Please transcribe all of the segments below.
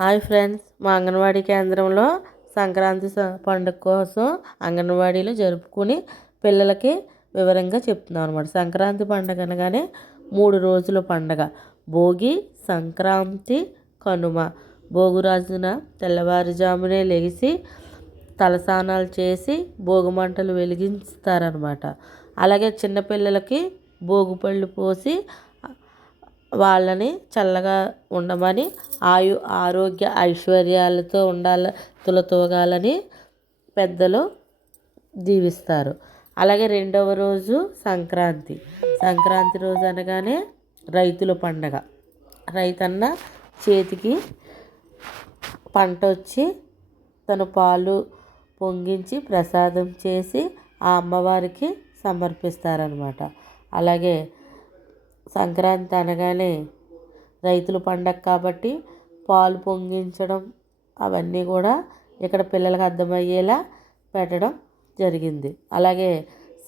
Hi friends, మా అంగన్వాడీ కేంద్రంలో సంక్రాంతి పండుగ కోసం అంగన్వాడీలు జరుపుకుని పిల్లలకి వివరంగా చెప్తున్నాం అనమాట. సంక్రాంతి పండుగ అనగానే 3 రోజుల పండుగ. భోగి, సంక్రాంతి, కనుమ. భోగి రోజున తెల్లవారుజామునే లెగిసి తలస్నానాలు చేసి భోగి మంటలు వెలిగిస్తారనమాట. అలాగే చిన్నపిల్లలకి భోగిపళ్ళు పోసి వాళ్ళని చల్లగా ఉండమని, ఆరోగ్య ఐశ్వర్యాలతో తులతూగాలని పెద్దలు దీవిస్తారు. అలాగే రెండవ రోజు సంక్రాంతి. సంక్రాంతి రోజు అనగానే రైతుల పండగ. రైతన్న చేతికి పంట వచ్చి తన పాలు పొంగించి ప్రసాదం చేసి ఆ అమ్మవారికి సమర్పిస్తారనమాట. అలాగే సంక్రాంతి అనగానే రైతుల పండగ కాబట్టి పాలు పొంగించడం అవన్నీ కూడా ఇక్కడ పిల్లలకు అర్థమయ్యేలా పెట్టడం జరిగింది. అలాగే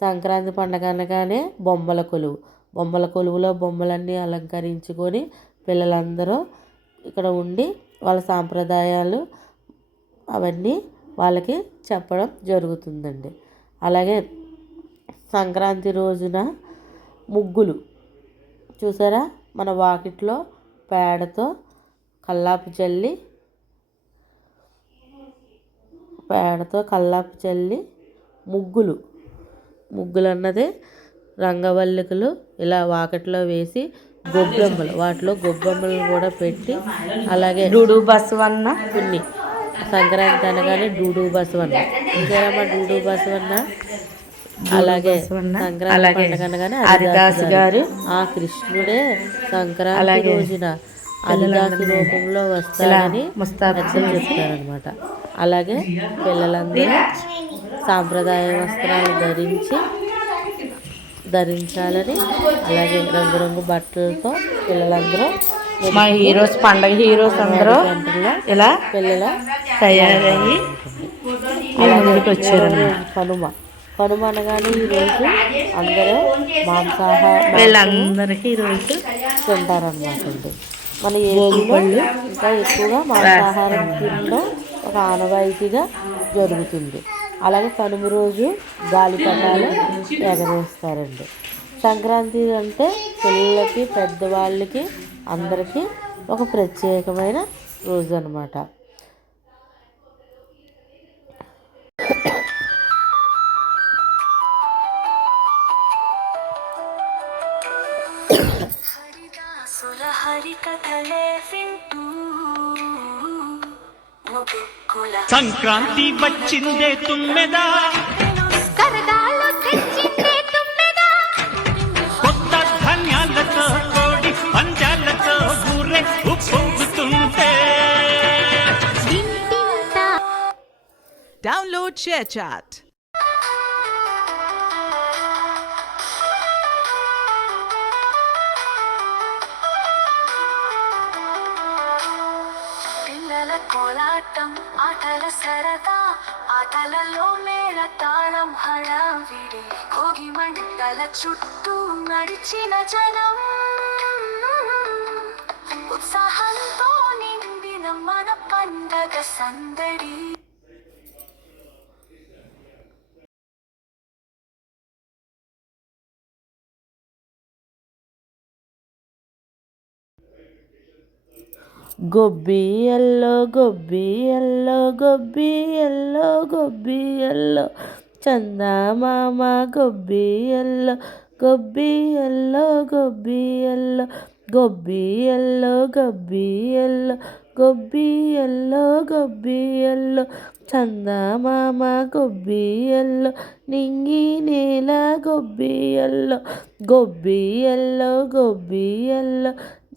సంక్రాంతి పండగ అనగానే బొమ్మల కొలువులో బొమ్మలన్నీ అలంకరించుకొని పిల్లలందరూ ఇక్కడ ఉండి వాళ్ళ సాంప్రదాయాలు అవన్నీ వాళ్ళకి చెప్పడం జరుగుతుందండి. అలాగే సంక్రాంతి రోజున ముగ్గులు చూసారా, మన వాకిట్లో పేడతో కల్లాపు చల్లి ముగ్గులు అన్నదే రంగవల్లికలు ఇలా వాకిట్లో వేసి వాటిలో గొబ్బెమ్మలను కూడా పెట్టి, అలాగే డూడు బసవన్న కొన్ని సంక్రాంతి అనగానే డూడు బసవన్న చూసారమ్మా, డూడు బసవన్న. అలాగే సంక్రాంతి పండుగ అనగానే హరిదాసు గారు ఆ కృష్ణుడే సంక్రాంతి రోజున హరిదాసు రూపంలో వస్తారని పెద్దలు చెప్తారనమాట. అలాగే పిల్లలందరూ సాంప్రదాయ వస్త్రాలు ధరించాలని, అలాగే రంగురంగు బట్టలతో పిల్లలందరూ మా పండగ హీరోస్ అందరూ ఇలా పిల్లల తయారయ్యి కనుమ అనగానే ఈరోజు అందరూ వీళ్ళందరికీ ఈరోజు తింటారనమాట. మన ఏపీలో ఇంకా ఎక్కువగా మాంసాహారం తినడం ఒక ఆనవాయితీగా జరుగుతుంది. అలాగే కనుమ రోజు గాలిపటాలు ఎగరేస్తారండి. సంక్రాంతి అంటే పిల్లలకి పెద్దవాళ్ళకి అందరికీ ఒక ప్రత్యేకమైన రోజు అన్నమాట. సంక్రాంతి వచ్చిందే తుమ్మెదా, కొత్త ధాన్యాలతో కోడి పంజాలతో ఊరే ఉప్పొంగుతుంటే. Download ShareChat. కోలాటం ఆటల సరదా, ఆటలలో మేళ తాళం హడావిడి, భోగి మంటల చుట్టూ నడిచిన జనం, ఉత్సాహంతో నిండిన మన పండగ సందడి. గొబ్బియల్లో గొబ్బియల్లో చందమామ గొబ్బియల్లో చందమామ గొబ్బియల్లో నింగి నేల గొబ్బియల్లో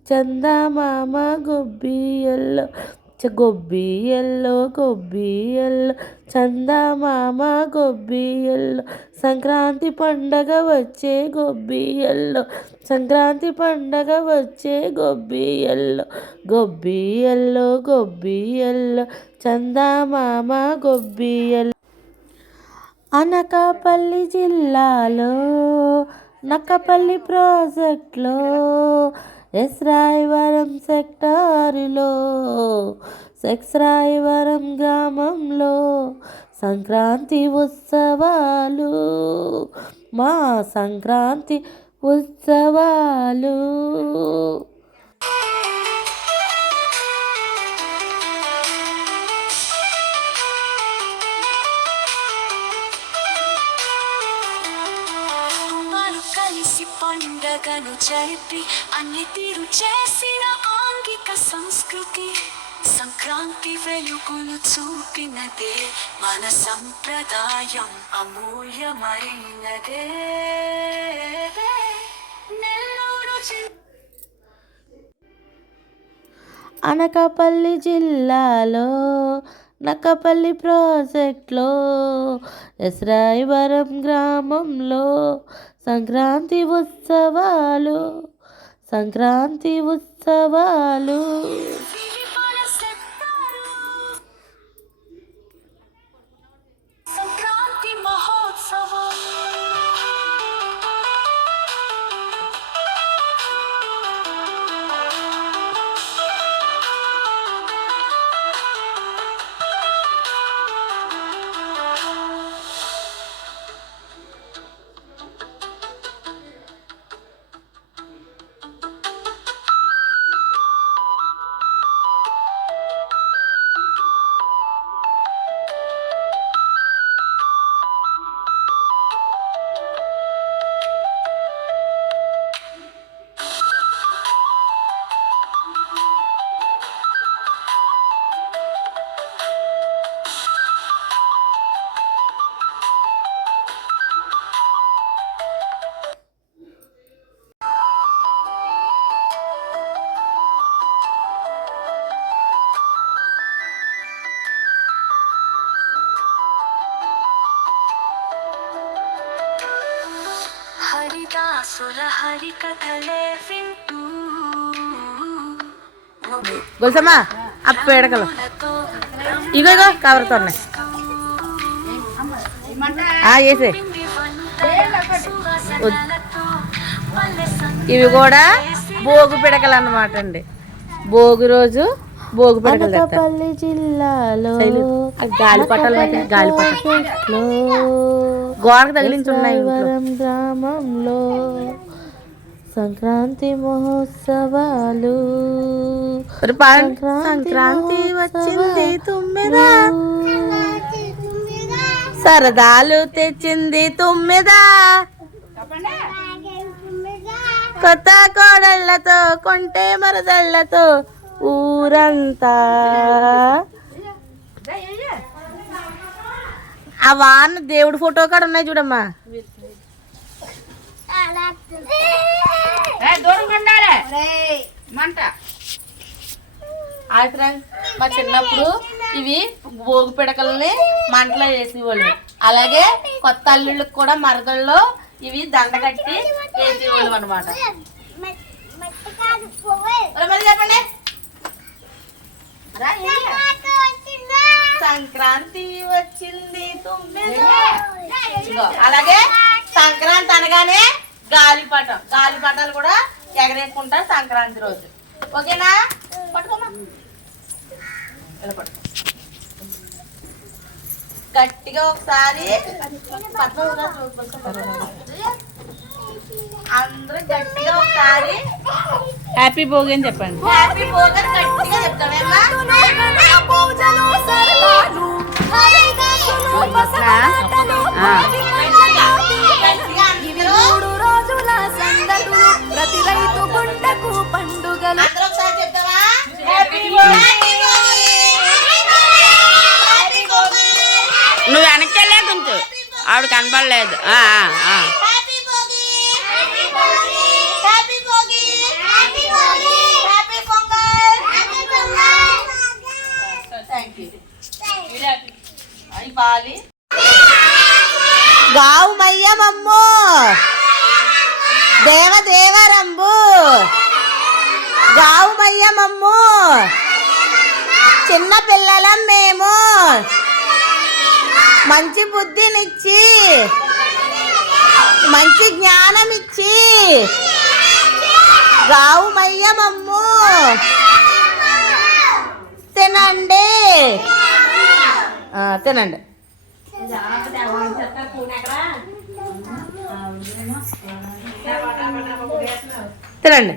చందమామ గొబ్బియల్లో చందమామ గొబ్బియల్లో సంక్రాంతి పండగ వచ్చే గొబ్బియల్లో చందమామ గొబ్బియల్లో. అనకాపల్లి జిల్లాలో నక్కపల్లి ప్రాజెక్టులో ఎస్రాయవరం సెక్టారులో సెక్స్రాయవరం గ్రామంలో సంక్రాంతి ఉత్సవాలు మా సంక్రాంతి ఉత్సవాలు. కలిసి పండగను జరిపి అన్ని తీరు చేసిన ఆంగిక సంస్కృతి సంక్రాంతి వెలుగులు చూపినదే మన సంప్రదాయం అమూల్యమైనదే. నెల్లూరు అనకాపల్లి జిల్లాలో నక్కపల్లి ప్రాజెక్ట్లో ఎస్రాయవరం గ్రామంలో సంక్రాంతి ఉత్సవాలు సంక్రాంతి ఉత్సవాలు. సంక్రాంతి మహోత్సవం హరిదాసుల హరికథలే వింటూ గొలుసమ్మా ఆ పేడకలు ఇగో ఇగో కవర్తో ఉన్నాయి వేసే. ఇవి కూడా భోగు పిడకలు అన్నమాట అండి. భోగి రోజు భోగి పిడకలు తెస్తారు. అనకాపల్లి జిల్లాలో గాలిపటాలు ప్రాజెక్ట్లో గోడకు తగిలించి ఉన్నాయి ఇంట్లో. ఎస్రాయవరం గ్రామంలో సంక్రాంతి మహోత్సవాలు సంక్రాంతి వచ్చింది తుమ్మెదా సరదాలు తెచ్చింది తుమ్మెదా కొత్త కోడళ్లతో కొంటే మరదళ్లతో ఊరంతా. ఆ వాన దేవుడి ఫోటో కాడ ఉన్నాయి చూడమ్మా. మా చిన్నప్పుడు ఇవి భోగి పిడకల్ని మంటలో వేసేవాళ్ళు. అలాగే కొత్త అల్లుళ్ళకి కూడా మరదల్లో ఇవి దండ కట్టి వేసేవాళ్ళు అనమాట. చెప్పండి. సంక్రాంతి వచ్చింది అలాగే సంక్రాంతి అనగానే గాలిపటాలు కూడా ఎగరేసుకుంటారు సంక్రాంతి రోజు. ఓకేనా? పట్టుకోమా గట్టిగా ఒకసారి అందరూ గట్టిగా ఒకసారి హ్యాపీ భోగి అని చెప్పండి. హ్యాపీ భోగి అని గట్టిగా చెప్తామేమ్మా. ప్రతి రైతు గుండెకు పండుగలు. అందరూ ఒకసారి చెప్తావా? నువ్వు వెనక్కి వెళ్ళే కొంచెం ఆవిడ కనబడలేదు. గావు మయ్యమమ్ము దేవదేవరంబు గావు మయ్యమమ్ము చిన్న పిల్లలం మేము మంచి బుద్ధినిచ్చి మంచి జ్ఞానం ఇచ్చి గావు మయ్యమమ్ము తినండి. తినండి. తినండి.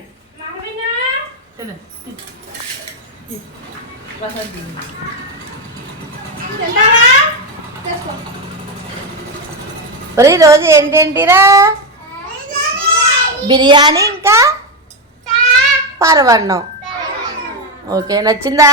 మరి ఈరోజు ఏంటేంటిరా? బిర్యానీ ఇంకా పరవన్నం. ఓకే, నచ్చిందా?